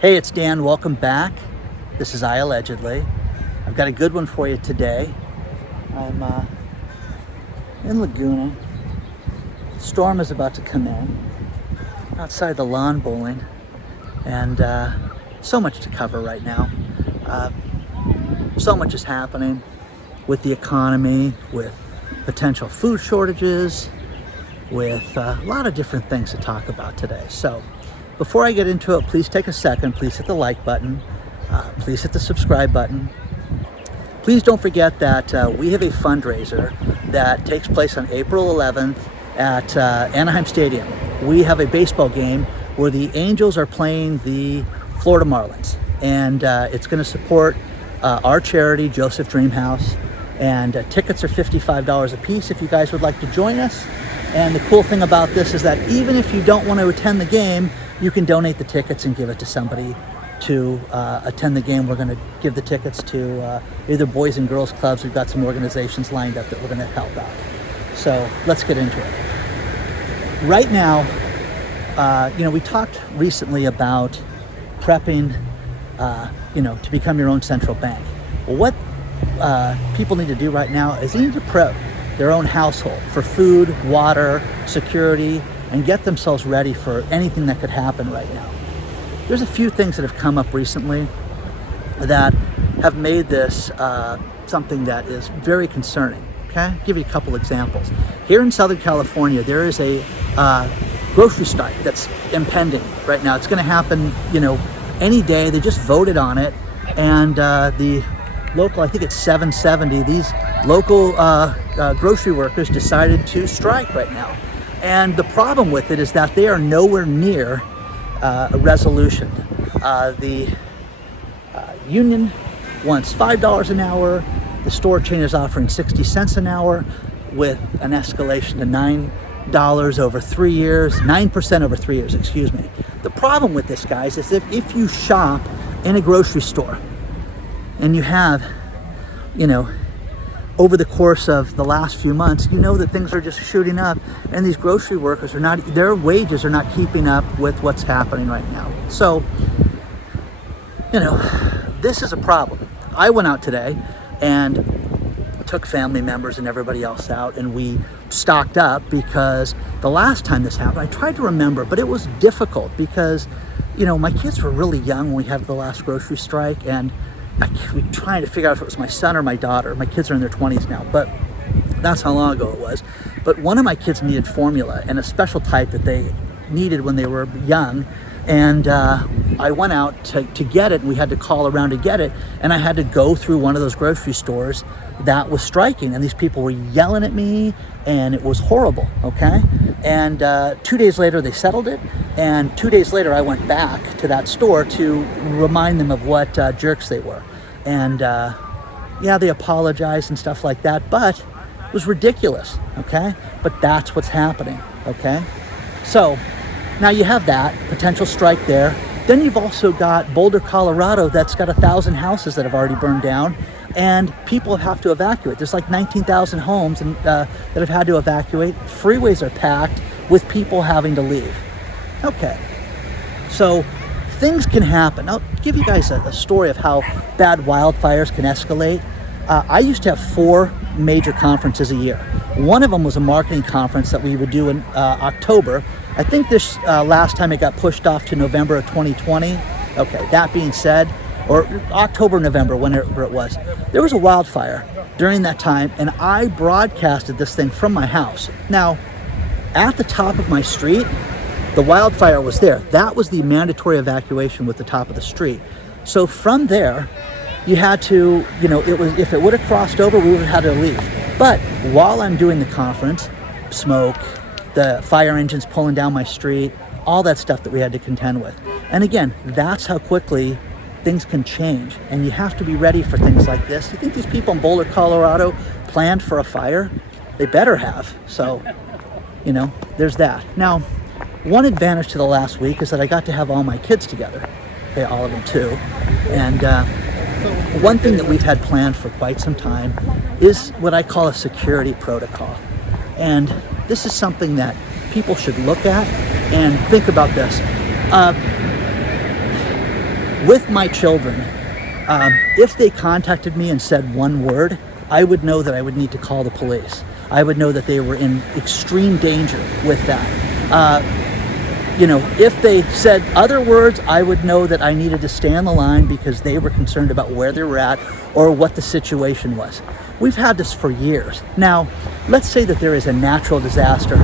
Hey, it's Dan. Welcome back. This is iAllegedly. I've got a good one for you today. I'm in Laguna. Storm is about to come in. Outside the lawn bowling, and so much to cover right now. So much is happening with the economy, with potential food shortages, with a lot of different things to talk about today. So before I get into it, please take a second. Please hit the like button. Please hit the subscribe button. Please don't forget that we have a fundraiser that takes place on April 11th at Anaheim Stadium. We have a baseball game where the Angels are playing the Florida Marlins, and it's going to support our charity, Joseph Dreamhouse, and tickets are $55 a piece if you guys would like to join us. And the cool thing about this is that even if you don't want to attend the game, you can donate the tickets and give it to somebody to attend the game. We're going to give the tickets to either Boys and Girls Clubs. We've got some organizations lined up that we're going to help out. So let's get into it. Right now, we talked recently about prepping, to become your own central bank. Well, what people need to do right now is they need to prep their own household for food, water, security, and get themselves ready for anything that could happen right now. There's a few things that have come up recently that have made this something that is very concerning. Okay, I'll give you a couple examples. Here in Southern California, there is a grocery strike that's impending right now. It's going to happen, any day. They just voted on it, and the local, I think it's 770, these local grocery workers decided to strike right now. And the problem with it is that they are nowhere near a resolution. The union wants $5 an hour. The store chain is offering 60 cents an hour with an escalation to $9 over 3 years, 9% over 3 years, excuse me. The problem with this, guys, is if you shop in a grocery store and you have, over the course of the last few months, that things are just shooting up, and these grocery workers their wages are not keeping up with what's happening right now. So, this is a problem. I went out today and took family members and everybody else out, and we stocked up because the last time this happened, I tried to remember, but it was difficult because, my kids were really young when we had the last grocery strike, and we trying to figure out if it was my son or my daughter. My kids are in their 20s now, but that's how long ago it was. But one of my kids needed formula, and a special type that they needed when they were young. And I went out to get it, and we had to call around to get it. And I had to go through one of those grocery stores that was striking. And these people were yelling at me, and it was horrible, okay? And 2 days later, they settled it. And 2 days later, I went back to that store to remind them of what jerks they were. And they apologized and stuff like that, but it was ridiculous, okay? But that's what's happening, okay? So now you have that potential strike there. Then you've also got Boulder, Colorado, that's got 1,000 houses that have already burned down, and people have to evacuate. There's like 19,000 homes that have had to evacuate. Freeways are packed with people having to leave. Okay, so things can happen. I'll give you guys a story of how bad wildfires can escalate. I used to have 4 major conferences a year. One of them was a marketing conference that we would do in October. I think this last time it got pushed off to November of 2020. Okay, that being said, or October, November, whenever it was, there was a wildfire during that time, and I broadcasted this thing from my house. Now, at the top of my street, the wildfire was there. That was the mandatory evacuation with the top of the street. So from there, you had to, if it would have crossed over, we would have had to leave. But while I'm doing the conference, smoke, the fire engines pulling down my street, all that stuff that we had to contend with. And again, that's how quickly things can change. And you have to be ready for things like this. You think these people in Boulder, Colorado planned for a fire? They better have. So, there's that. Now, one advantage to the last week is that I got to have all my kids together. Okay, all of them too. And one thing that we've had planned for quite some time is what I call a security protocol. And this is something that people should look at and think about this. with my children, if they contacted me and said one word, I would know that I would need to call the police. I would know that they were in extreme danger with that. If they said other words, I would know that I needed to stay on the line because they were concerned about where they were at or what the situation was. We've had this for years. Now, let's say that there is a natural disaster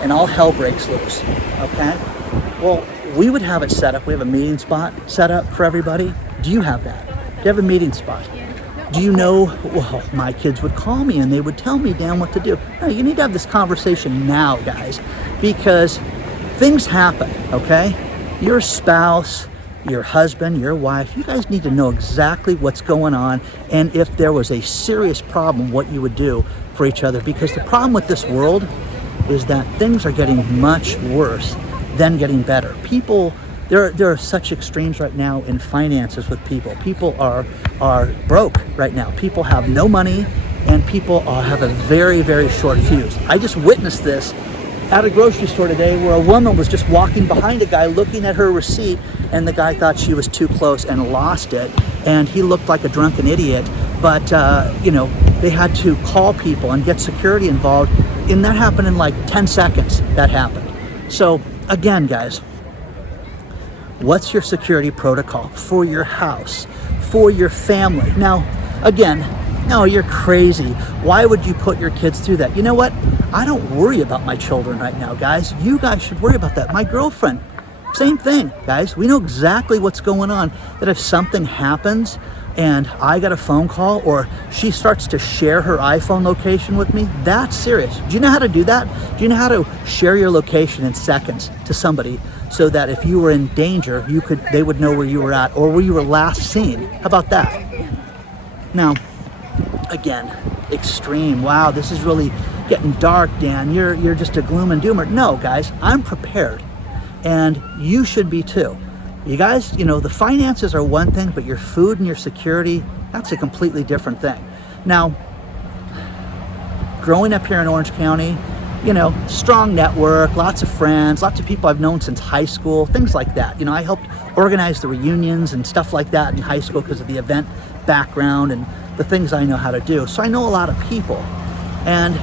and all hell breaks loose, okay? Well, we would have it set up. We have a meeting spot set up for everybody. Do you have that? Do you have a meeting spot? Do you know, well, my kids would call me and they would tell me, Dan, what to do. No, you need to have this conversation now, guys, because things happen, okay? Your spouse, your husband, your wife, you guys need to know exactly what's going on and if there was a serious problem, what you would do for each other. Because the problem with this world is that things are getting much worse than getting better. People, there are such extremes right now in finances with people. People are broke right now. People have no money and people have a very, very short fuse. I just witnessed this at a grocery store today where a woman was just walking behind a guy looking at her receipt, and the guy thought she was too close and lost it, and he looked like a drunken idiot. But they had to call people and get security involved, and that happened in like 10 seconds. That happened. So again, guys, what's your security protocol for your house, for your family? Now, again, no, you're crazy. Why would you put your kids through that? You know what? I don't worry about my children right now, guys. You guys should worry about that. My girlfriend, same thing, guys. We know exactly what's going on. That if something happens and I got a phone call or she starts to share her iPhone location with me, that's serious. Do you know how to do that? Do you know how to share your location in seconds to somebody so that if you were in danger, they would know where you were at or where you were last seen? How about that? Now, again, extreme. Wow, this is really getting dark, Dan. You're just a gloom and doomer. No, guys, I'm prepared. And you should be too. You guys, the finances are one thing, but your food and your security, that's a completely different thing. Now, growing up here in Orange County, strong network, lots of friends, lots of people I've known since high school, things like that. I helped organize the reunions and stuff like that in high school because of the event background and the things I know how to do. So I know a lot of people. And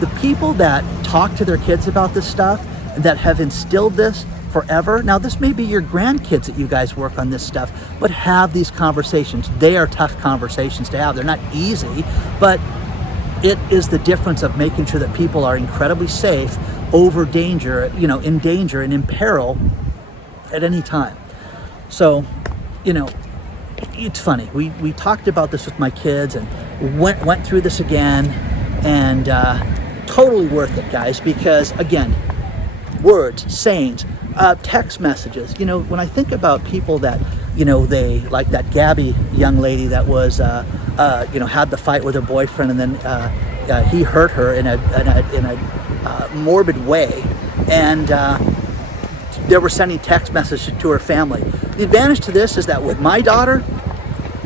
the people that talk to their kids about this stuff, that have instilled this forever. Now, this may be your grandkids that you guys work on this stuff, but have these conversations. They are tough conversations to have. They're not easy, but it is the difference of making sure that people are incredibly safe over danger, in danger and in peril at any time. So, it's funny. We talked about this with my kids and went through this again, and totally worth it, guys, because again, words, sayings, text messages. When I think about people that, they, like that Gabby young lady that was, had the fight with her boyfriend, and then he hurt her in a morbid way, and they were sending text messages to her family. The advantage to this is that with my daughter,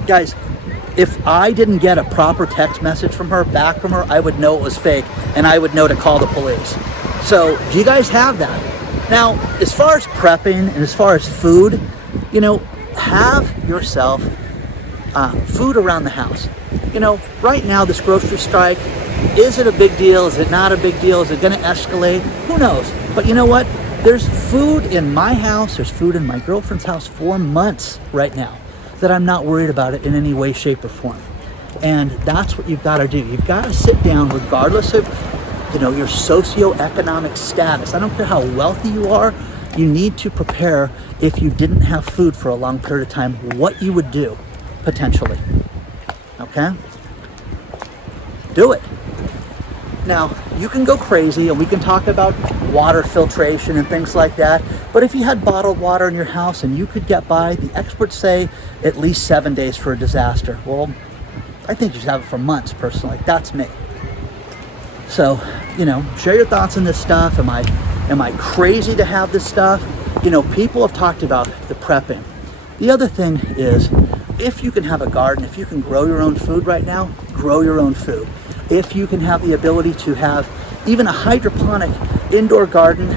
guys, if I didn't get a proper text message back from her, I would know it was fake, and I would know to call the police. So, do you guys have that? Now, as far as prepping and as far as food, have yourself food around the house. Right now, this grocery strike, is it a big deal? Is it not a big deal? Is it going to escalate? Who knows? But you know what? There's food in my house, there's food in my girlfriend's house for months right now that I'm not worried about it in any way, shape, or form. And that's what you've got to do. You've got to sit down regardless of your socioeconomic status. I don't care how wealthy you are, you need to prepare if you didn't have food for a long period of time, what you would do, potentially. Okay? Do it. Now, you can go crazy and we can talk about water filtration and things like that, but if you had bottled water in your house and you could get by, the experts say at least 7 days for a disaster. Well, I think you should have it for months, personally. That's me. So, share your thoughts on this stuff. Am I crazy to have this stuff? People have talked about the prepping. The other thing is, if you can have a garden, if you can grow your own food right now, grow your own food. If you can have the ability to have even a hydroponic indoor garden,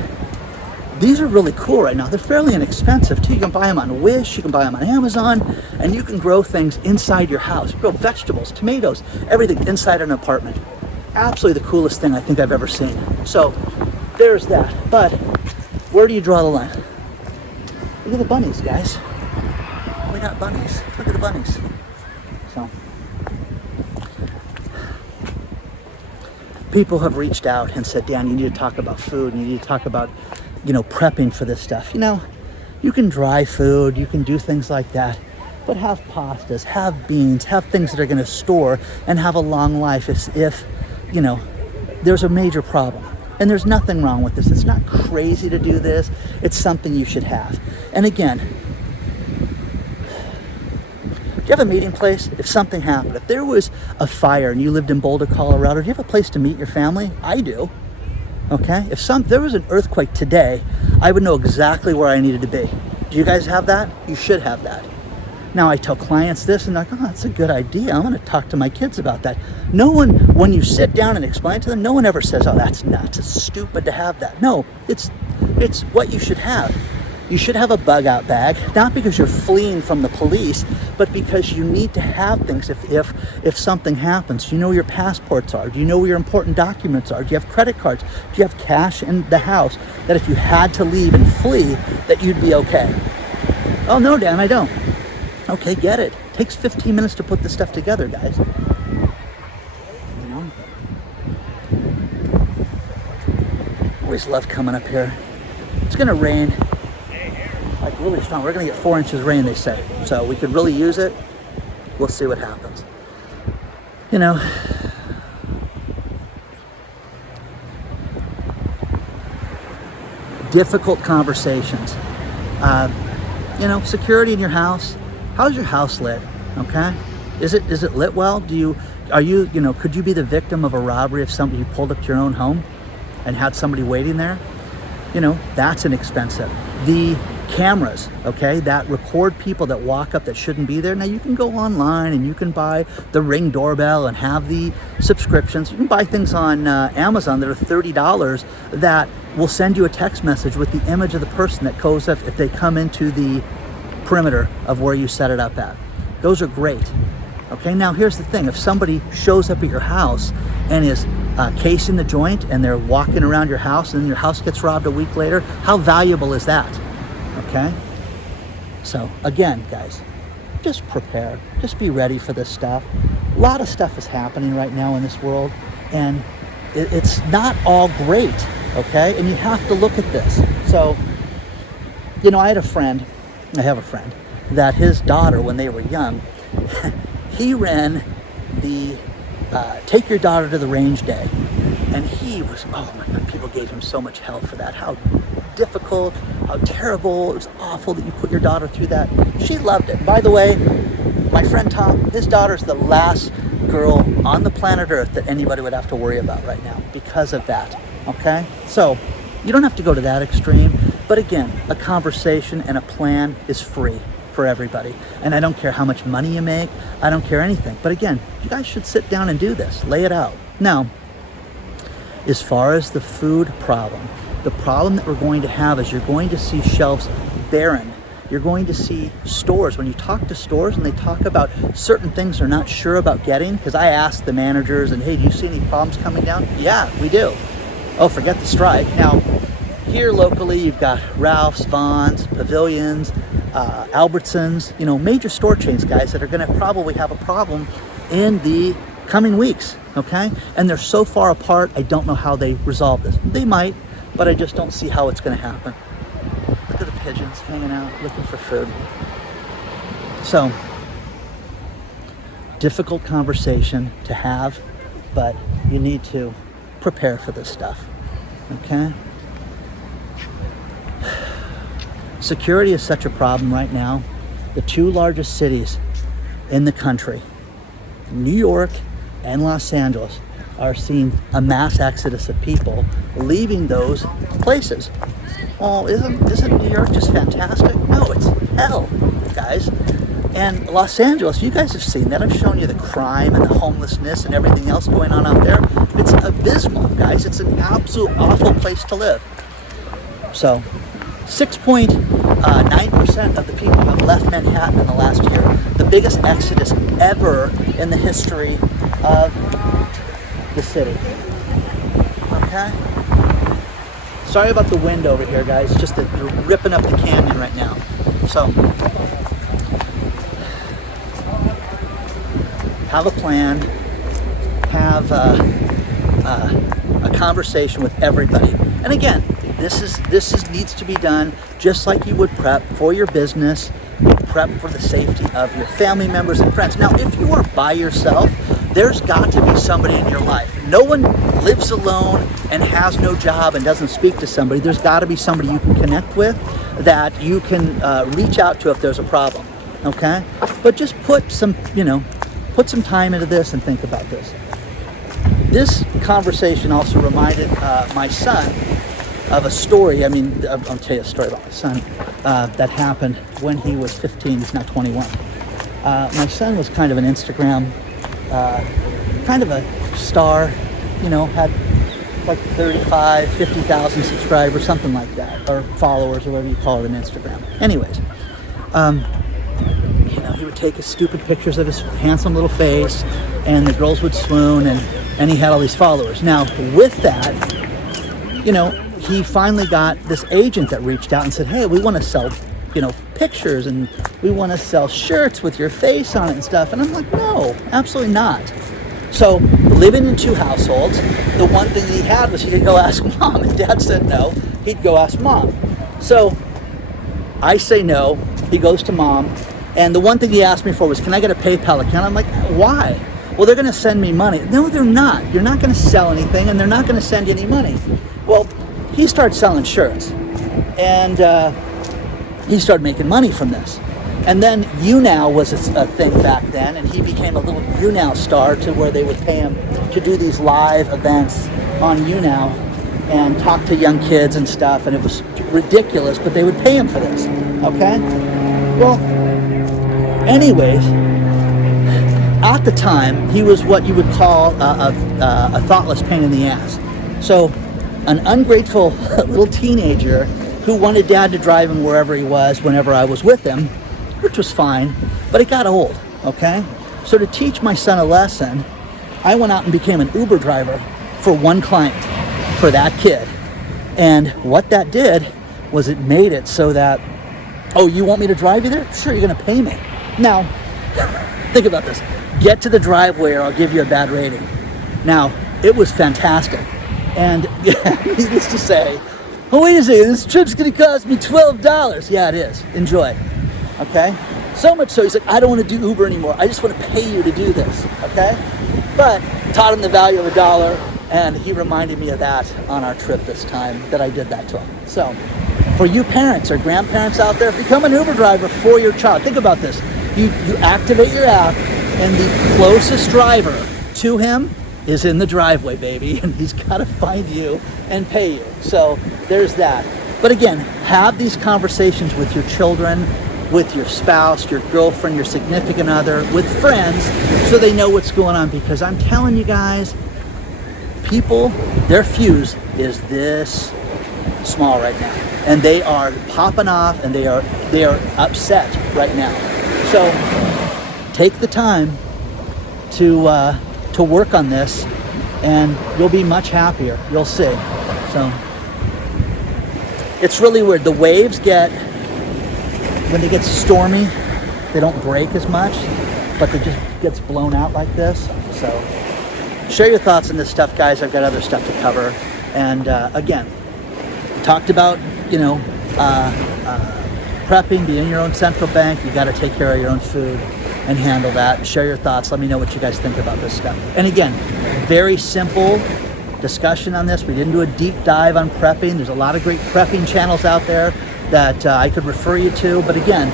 These are really cool right now. They're fairly inexpensive too. You can buy them on Wish, you can buy them on Amazon, and you can grow things inside your house. Grow vegetables, tomatoes, everything inside an apartment. Absolutely the coolest thing I think I've ever seen. So there's that. But where do you draw the line? Look at the bunnies, guys. We got bunnies. Look at the bunnies. So people have reached out and said, Dan, you need to talk about food, and you need to talk about, prepping for this stuff. You can dry food, you can do things like that, but have pastas, have beans, have things that are going to store and have a long life if there's a major problem. And there's nothing wrong with this. It's not crazy to do this. It's something you should have. And again, do you have a meeting place? If something happened, if there was a fire and you lived in Boulder, Colorado, do you have a place to meet your family? I do. Okay? If there was an earthquake today, I would know exactly where I needed to be. Do you guys have that? You should have that. Now, I tell clients this, and they're like, oh, that's a good idea. I'm going to talk to my kids about that. No one, when you sit down and explain to them, no one ever says, oh, that's nuts. It's stupid to have that. No, it's what you should have. You should have a bug out bag, not because you're fleeing from the police, but because you need to have things if something happens. Do you know where your passports are? Do you know where your important documents are? Do you have credit cards? Do you have cash in the house that if you had to leave and flee, that you'd be okay? Oh, no, Dan, I don't. Okay, get it. Takes 15 minutes to put this stuff together, guys. Always love coming up here. It's gonna rain, like really strong. We're gonna get 4 inches of rain, they say. So we could really use it. We'll see what happens. Difficult conversations. Security in your house. How's your house lit? Okay, is it lit well? Could you be the victim of a robbery if somebody pulled up to your own home and had somebody waiting there? That's inexpensive. The cameras, okay, that record people that walk up that shouldn't be there. Now you can go online and you can buy the Ring doorbell and have the subscriptions. You can buy things on Amazon that are $30 that will send you a text message with the image of the person that goes up if they come into the perimeter of where you set it up at. Those are great. Okay, now here's the thing. If somebody shows up at your house and is casing the joint and they're walking around your house and then your house gets robbed a week later, how valuable is that? Okay? So again, guys, just prepare. Just be ready for this stuff. A lot of stuff is happening right now in this world, and it's not all great, okay? And you have to look at this. So, I have a friend that his daughter, when they were young, he ran the Take Your Daughter to the Range Day. And he was, oh my God, people gave him so much hell for that. How difficult, how terrible, it was awful that you put your daughter through that. She loved it. By the way, my friend Tom, his daughter's the last girl on the planet Earth that anybody would have to worry about right now because of that, okay? So you don't have to go to that extreme. But again, a conversation and a plan is free for everybody. And I don't care how much money you make. I don't care anything. But again, you guys should sit down and do this. Lay it out. Now, as far as the food problem, the problem that we're going to have is you're going to see shelves barren. You're going to see stores, when you talk to stores and they talk about certain things they're not sure about getting, because I asked the managers, and hey, do you see any problems coming down? Yeah, we do. Oh, forget the strike. Now, here locally, you've got Ralph's, Vaughn's, Pavilions, Albertsons, major store chains, guys, that are going to probably have a problem in the coming weeks, okay? And they're so far apart, I don't know how they resolve this. They might, but I just don't see how it's going to happen. Look at the pigeons hanging out, looking for food. So, difficult conversation to have, but you need to prepare for this stuff, okay? Security is such a problem right now. The two largest cities in the country, New York and Los Angeles, are seeing a mass exodus of people leaving those places. Oh, isn't New York just fantastic? No, it's hell, guys. And Los Angeles, you guys have seen that. I've shown you the crime and the homelessness and everything else going on out there. It's abysmal, guys. It's an absolute awful place to live. So, 6.9% of the people have left Manhattan in the last year. The biggest exodus ever in the history of the city. Okay? Sorry about the wind over here, guys. It's just that you're ripping up the canyon right now. So, have a plan. Have a conversation with everybody. And again, this needs to be done just like you would prep for your business, prep for the safety of your family members and friends. Now, if you are by yourself, there's got to be somebody in your life. No one lives alone and has no job and doesn't speak to somebody. There's got to be somebody you can connect with, that you can reach out to if there's a problem. Okay? But just put some time into this and think about this. This conversation also reminded my son of a story. I'll tell you a story about my son that happened when he was 15. He's now 21. My son was kind of an Instagram, kind of a star, had like 35, 50,000 subscribers, something like that, or followers, or whatever you call it on Instagram. Anyways, he would take his stupid pictures of his handsome little face, and the girls would swoon, and he had all these followers. Now, with that, he finally got this agent that reached out and said, hey, we want to sell, pictures, and we want to sell shirts with your face on it and stuff. And I'm like, no, absolutely not. So, living in two households, the one thing that he had was he could go ask mom. And dad said no, he'd go ask mom. So, I say no, he goes to mom, and the one thing he asked me for was, can I get a PayPal account? I'm like, why? Well, they're going to send me money. No, they're not. You're not going to sell anything, and they're not going to send you any money. Well, he started selling shirts, and he started making money from this. And then YouNow was a thing back then, and he became a little YouNow star, to where they would pay him to do these live events on YouNow and talk to young kids and stuff, and it was ridiculous, but they would pay him for this, okay? Well, anyways, at the time, he was what you would call a thoughtless pain in the ass. So, an ungrateful little teenager who wanted dad to drive him wherever he was whenever I was with him, which was fine, but it got old, okay? So to teach my son a lesson, I went out and became an Uber driver for one client, for that kid. And what that did was it made it so that, oh, you want me to drive you there? Sure, you're gonna pay me. Now, think about this. Get to the driveway or I'll give you a bad rating. Now, it was fantastic. And needless to say, oh, wait a second, this trip's gonna cost me $12. Yeah, it is. Enjoy. Okay? So much so, he's like, I don't want to do Uber anymore. I just want to pay you to do this. Okay? But taught him the value of $1, and he reminded me of that on our trip this time, that I did that to him. So, for you parents or grandparents out there, become an Uber driver for your child. Think about this. You activate your app, and the closest driver to him is in the driveway, baby, and he's got to find you and pay you. So there's that. But again, have these conversations with your children, with your spouse, your girlfriend, your significant other, with friends, so they know what's going on. Because I'm telling you guys, people, their fuse is this small right now, and they are popping off, and they are upset right now. So take the time to work on this, and you'll be much happier. You'll see. So it's really weird. The waves when they get stormy, they don't break as much, but they just gets blown out like this. So share your thoughts on this stuff, guys. I've got other stuff to cover. And again, talked about, prepping, being your own central bank. You got to take care of your own food and handle that. Share your thoughts. Let me know what you guys think about this stuff. And again, very simple discussion on this. We didn't do a deep dive on prepping. There's a lot of great prepping channels out there that I could refer you to. But again,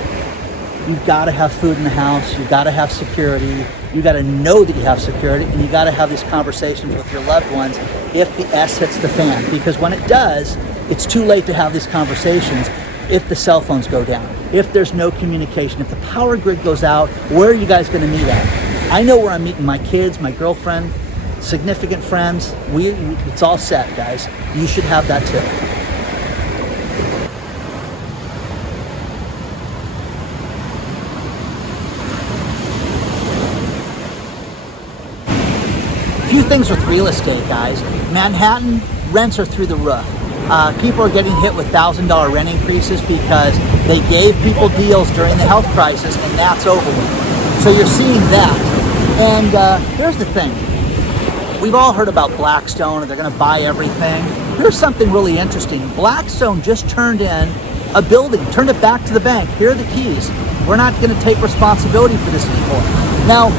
you've got to have food in the house. You've got to have security. You got to know that you have security, and you got to have these conversations with your loved ones if the S hits the fan. Because when it does, it's too late to have these conversations if the cell phones go down, if there's no communication, if the power grid goes out. Where are you guys going to meet at? I know where I'm meeting my kids, my girlfriend, significant friends. It's all set, guys. You should have that too. things with real estate, guys. Manhattan rents are through the roof. People are getting hit with $1,000 rent increases because they gave people deals during the health crisis, and that's over with. So you're seeing that. And here's the thing. We've all heard about Blackstone, and they're going to buy everything. Here's something really interesting. Blackstone just turned in a building, turned it back to the bank. Here are the keys. We're not going to take responsibility for this anymore. Now,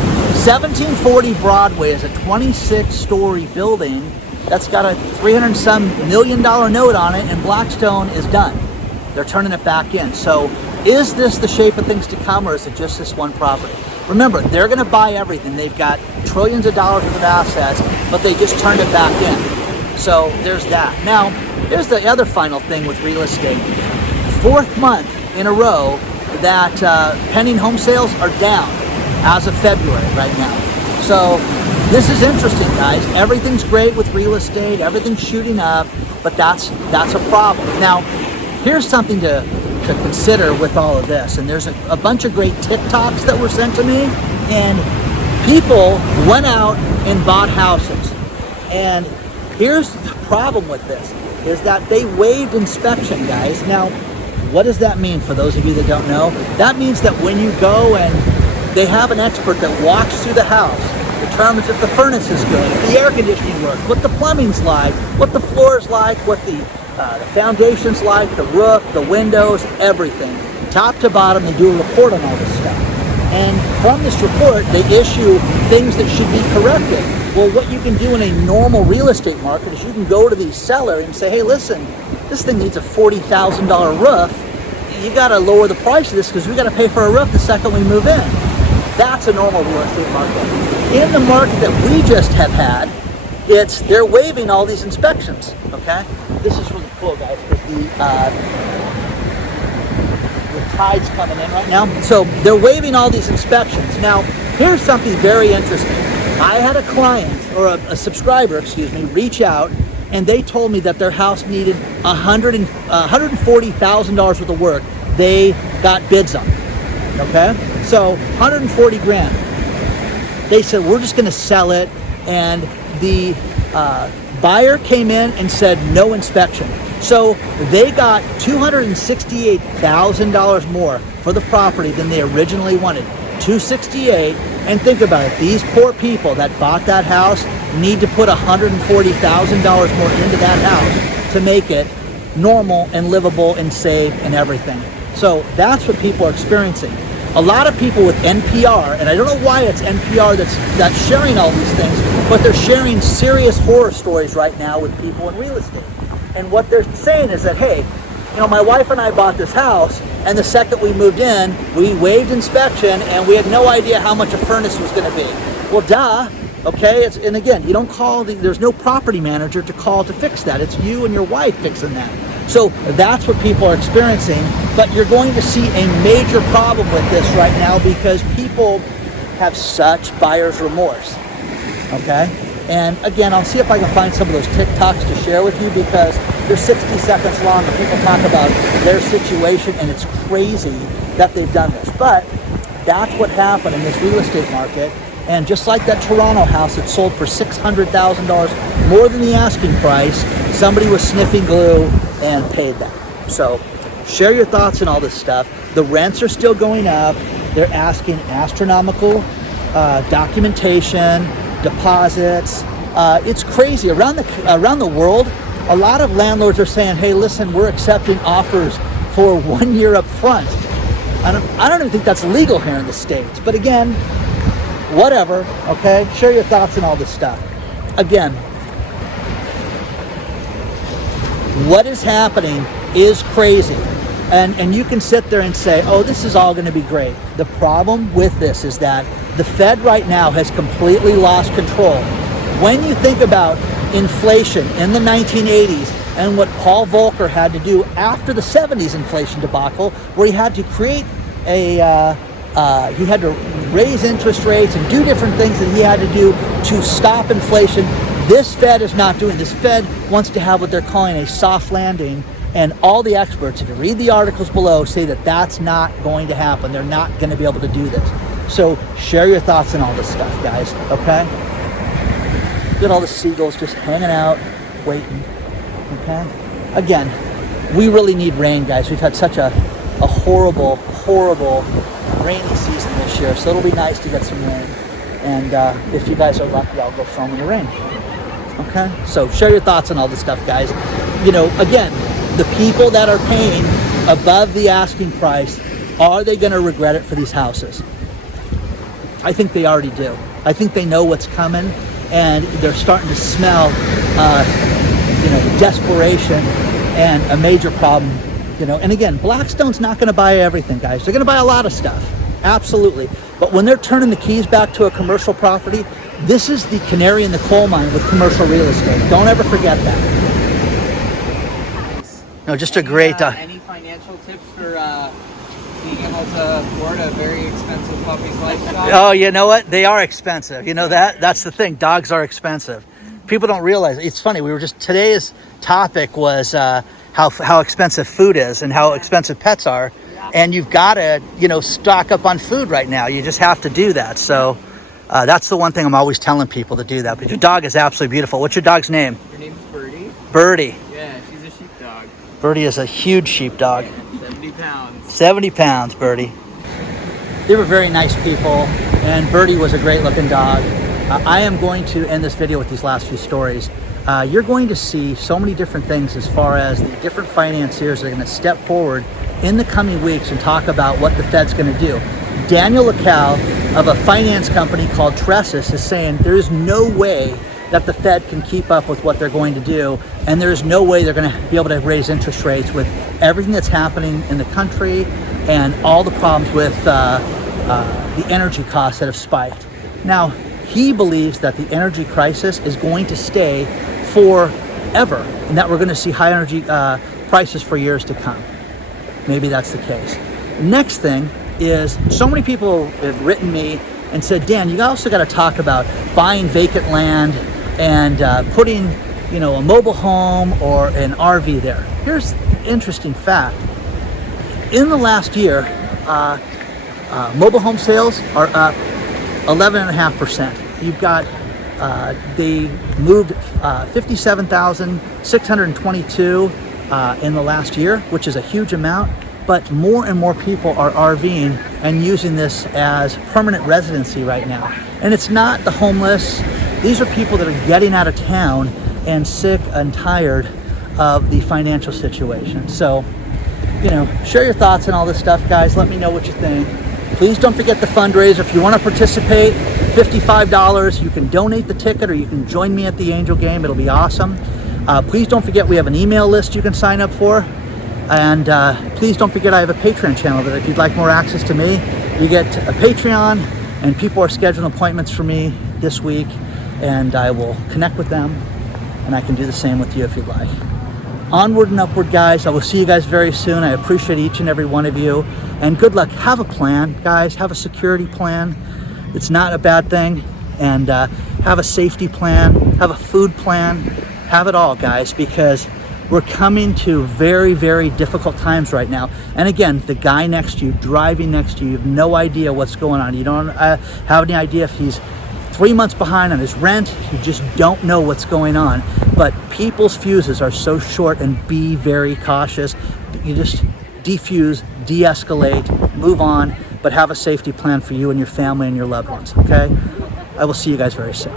1740 Broadway is a 26-story building that's got a $300-some million note on it, and Blackstone is done. They're turning it back in. So is this the shape of things to come, or is it just this one property? Remember, they're going to buy everything. They've got trillions of dollars worth of assets, but they just turned it back in. So there's that. Now, here's the other final thing with real estate. 4th month in a row that pending home sales are down as of February right now. So this is interesting, guys. Everything's great with real estate. Everything's shooting up, but that's a problem. Now, here's something to consider with all of this. And there's a bunch of great TikToks that were sent to me, and people went out and bought houses. And here's the problem with this, is that they waived inspection, guys. Now, what does that mean for those of you that don't know? That means that when you go and they have an expert that walks through the house, determines if the furnace is good, if the air conditioning works, what the plumbing's like, what the floor's like, what the foundation's like, the roof, the windows, everything. Top to bottom, they do a report on all this stuff. And from this report, they issue things that should be corrected. Well, what you can do in a normal real estate market is you can go to the seller and say, hey, listen, this thing needs a $40,000 roof. You got to lower the price of this because we got to pay for a roof the second we move in. That's a normal real estate market. In the market that we just have had, they're waiving all these inspections, okay? This is really cool, guys, because the tide's coming in right now. So they're waiving all these inspections. Now, here's something very interesting. I had a client, or a subscriber, reach out, and they told me that their house needed $140,000 worth of work. They got bids on, okay? So 140 grand. They said, we're just going to sell it, and the buyer came in and said no inspection. So they got $268,000 more for the property than they originally wanted. $268,000, and think about it. These poor people that bought that house need to put $140,000 more into that house to make it normal and livable and safe and everything. So that's what people are experiencing. A lot of people with NPR, and I don't know why it's NPR that's sharing all these things, but they're sharing serious horror stories right now with people in real estate. And what they're saying is that, hey, my wife and I bought this house, and the second we moved in, we waived inspection, and we had no idea how much a furnace was going to be. Well, duh, okay? And again, you don't call there's no property manager to call to fix that. It's you and your wife fixing that. So that's what people are experiencing, but you're going to see a major problem with this right now because people have such buyer's remorse, okay? And again, I'll see if I can find some of those TikToks to share with you because they're 60 seconds long and people talk about their situation, and it's crazy that they've done this. But that's what happened in this real estate market. And just like that Toronto house that sold for $600,000 more than the asking price, somebody was sniffing glue and paid that. So share your thoughts on all this stuff. The rents are still going up. They're asking astronomical documentation, deposits. It's crazy. Around the world, a lot of landlords are saying, hey, listen, we're accepting offers for 1 year up front. I don't even think that's legal here in the States. But again, whatever, okay? Share your thoughts on all this stuff. Again, what is happening is crazy. And you can sit there and say, oh, this is all going to be great. The problem with this is that the Fed right now has completely lost control. When you think about inflation in the 1980s and what Paul Volcker had to do after the 70s inflation debacle, where he had to create he had to raise interest rates and do different things that he had to do to stop inflation. This Fed is not doing. This Fed wants to have what they're calling a soft landing, and all the experts, if you read the articles below, say that that's not going to happen. They're not going to be able to do this. So share your thoughts on all this stuff, guys, okay? Look at all the seagulls just hanging out, waiting, okay? Again, we really need rain, guys. We've had such a horrible, horrible rainy season this year, so it'll be nice to get some rain. And if you guys are lucky, I'll go film in the rain. Okay? So share your thoughts on all this stuff, guys. You know, again, the people that are paying above the asking price, are they going to regret it for these houses? I think they already do. I think they know what's coming, and they're starting to smell, desperation and a major problem. And again, Blackstone's not going to buy everything, guys. They're going to buy a lot of stuff, absolutely. But when they're turning the keys back to a commercial property, this is the canary in the coal mine with commercial real estate. Don't ever forget that. No, just a great. Any financial tips for being able to afford a very expensive puppy's lifestyle? Oh, you know what? They are expensive. You know that? That's the thing. Dogs are expensive. People don't realize it. It's funny. Today's topic was how expensive food is and how expensive pets are, and you've got to stock up on food right now. You just have to do that. So that's the one thing I'm always telling people to do that. But your dog is absolutely beautiful. What's your dog's name? Her name's Birdie. Birdie. Yeah, she's a sheepdog. Birdie is a huge sheepdog. 70 pounds. 70 pounds, Birdie. They were very nice people, and Birdie was a great looking dog. I am going to end this video with these last few stories. You're going to see so many different things as far as the different financiers that are going to step forward in the coming weeks and talk about what the Fed's going to do. Daniel Lacal of a finance company called Tressis is saying there is no way that the Fed can keep up with what they're going to do, and there is no way they're going to be able to raise interest rates with everything that's happening in the country and all the problems with the energy costs that have spiked. Now, he believes that the energy crisis is going to stay forever and that we're going to see high energy prices for years to come. Maybe that's the case. Next thing is, so many people have written me and said, Dan, you also got to talk about buying vacant land and putting, a mobile home or an RV there. Here's an interesting fact. In the last year, mobile home sales are up 11.5%. You've got, they moved 57,622 in the last year, which is a huge amount. But more and more people are RVing and using this as permanent residency right now. And it's not the homeless. These are people that are getting out of town and sick and tired of the financial situation. So, share your thoughts on all this stuff, guys. Let me know what you think. Please don't forget the fundraiser. If you want to participate, $55. You can donate the ticket or you can join me at the Angel Game. It'll be awesome. Please don't forget we have an email list you can sign up for. And please don't forget I have a Patreon channel that if you'd like more access to me, you get a Patreon, and people are scheduling appointments for me this week, and I will connect with them, and I can do the same with you if you'd like. Onward and upward, guys. I will see you guys very soon. I appreciate each and every one of you, and good luck. Have a plan, guys. Have a security plan. It's not a bad thing. And have a safety plan. Have a food plan. Have it all, guys, because we're coming to very, very difficult times right now. And again, the guy next to you, driving next to you, you have no idea what's going on. You don't have any idea if he's 3 months behind on his rent. You just don't know what's going on. But people's fuses are so short, and be very cautious. You just defuse, de-escalate, move on, but have a safety plan for you and your family and your loved ones, okay? I will see you guys very soon.